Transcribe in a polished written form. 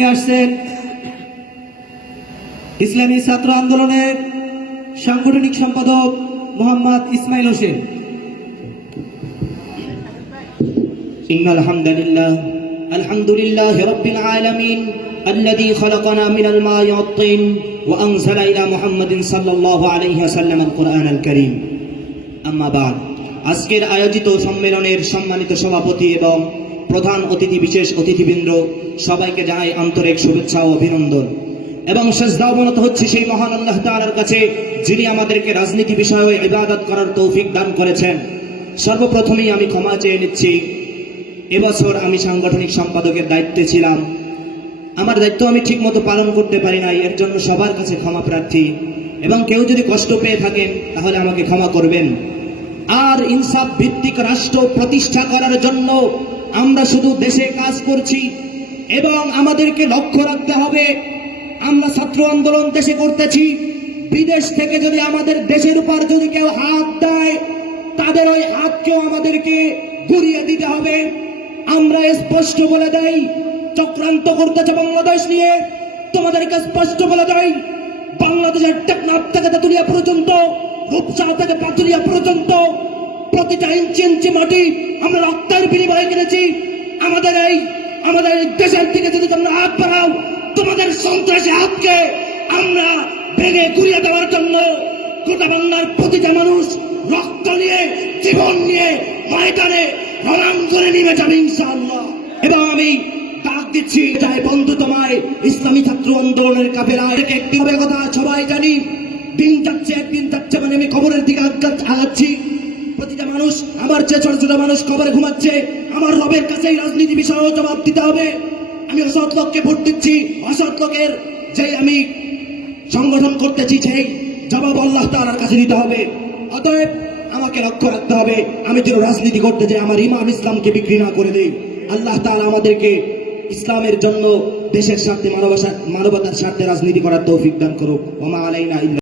আসছেন ইসলামী ছাত্র আন্দোলনের সাংগঠনিক সম্পাদক মোহাম্মদ ইসমাইল হোসেন। ইন্নাল হামদুলিল্লাহ আলহামদুলিল্লাহি রাব্বিল আলামিন الذي خلقنا من الماء والطين وأنزل إلى محمد صلى الله عليه وسلم القرآن الكريم أما بعد আজকের আয়োজিত সম্মেলনের সম্মানিত সভাপতি এবং প্রধান অতিথি বিশেষ অতিথিবৃন্দ সবাইকে জানাই আন্তরিক শুভেচ্ছা ও অভিনন্দন এবং সিজদা অবনত হচ্ছে সেই মহান আল্লাহ তাআলার কাছে যিনি আমাদেরকে রাজনীতি বিষয়ে ইবাদত করার তৌফিক দান করেছেন। সর্বপ্রথমেই আমি ক্ষমা চেয়ে নিচ্ছি, এবছর আমি সাংগঠনিক সম্পাদকের দায়িত্বে ছিলাম, আমার দায়িত্ব আমি ঠিকমতো পালন করতে পারি নাই, এর জন্য সবার কাছে ক্ষমা প্রার্থী এবং কেউ যদি কষ্ট পেয়ে থাকেন তাহলে আমাকে ক্ষমা করবেন। আর ইনসাফ ভিত্তিক রাষ্ট্র প্রতিষ্ঠা করার জন্য আমরা শুধু দেশে কাজ করছি এবং আমাদেরকে লক্ষ্য রাখতে হবে আমরা ছাত্র আন্দোলন দেশে করতেছি, বিদেশ থেকে যদি আমাদের দেশের উপর যদি কেউ হাত দেয় তাদের ওই হাতকেও আমাদেরকে ঘুরিয়ে দিতে হবে। আমরা স্পষ্ট বলে দেই চক্রান্ত করতেছে বাংলাদেশ নিয়ে, তোমাদেরকে স্পষ্ট বলে দেই বাংলাদেশের টেকনাফ থেকে তেতুলিয়া পর্যন্ত, রূপসা থেকে পাথুরিয়া পর্যন্ত প্রতিটা ইঞ্চি ইঞ্চি মাটি আমরা রক্তের বিনিময়ে কিনেছি। আমাদের এই দেশের থেকে যদি তোমরা হাত বাড়াও তোমাদের সন্ত্রাসী হাতকে আমরা ভেঙে ঘুরিয়ে দেওয়ার জন্য গোটা বাংলার প্রতিটা মানুষ রক্ত নিয়ে জীবন নিয়ে ময়দানে রণাঙ্গনে নেমে যাবে ইনশাআল্লাহ। এবং আমি ডাক দিচ্ছি তাই বন্ধু তোমায় ইসলামী ছাত্র আন্দোলনের কাফেলায় একটি কথা সবাই জানি, দিন যাচ্ছে একদিন যাচ্ছে মানে আমি কবরের দিকে আগাচ্ছি। প্রতিটা মানুষ আমার চেয়ে ছোট ছোট মানুষ কবরে ঘুমাচ্ছে, আমার রবের কাছে এই রাজনীতি বিষয়েও জবাব দিতে হবে। আমি অসৎ লোককে ভোট দিচ্ছি, অসৎ লোকের যে আমি সংগঠন করতেছি সেই জবাব আল্লাহ তাআলার কাছে দিতে হবে। অতএব আমাকে লক্ষ্য রাখতে হবে আমি যেন রাজনীতি করতে যাই আমার ইমান ইসলামকে বিক্রি না করে দেই। আল্লাহ তাআলা আমাদেরকে ইসলামের জন্য দেশের স্বার্থে মানবতার স্বার্থে রাজনীতি করার তৌফিক দান করুক। ওয়া মা আলাইনা ইল্লা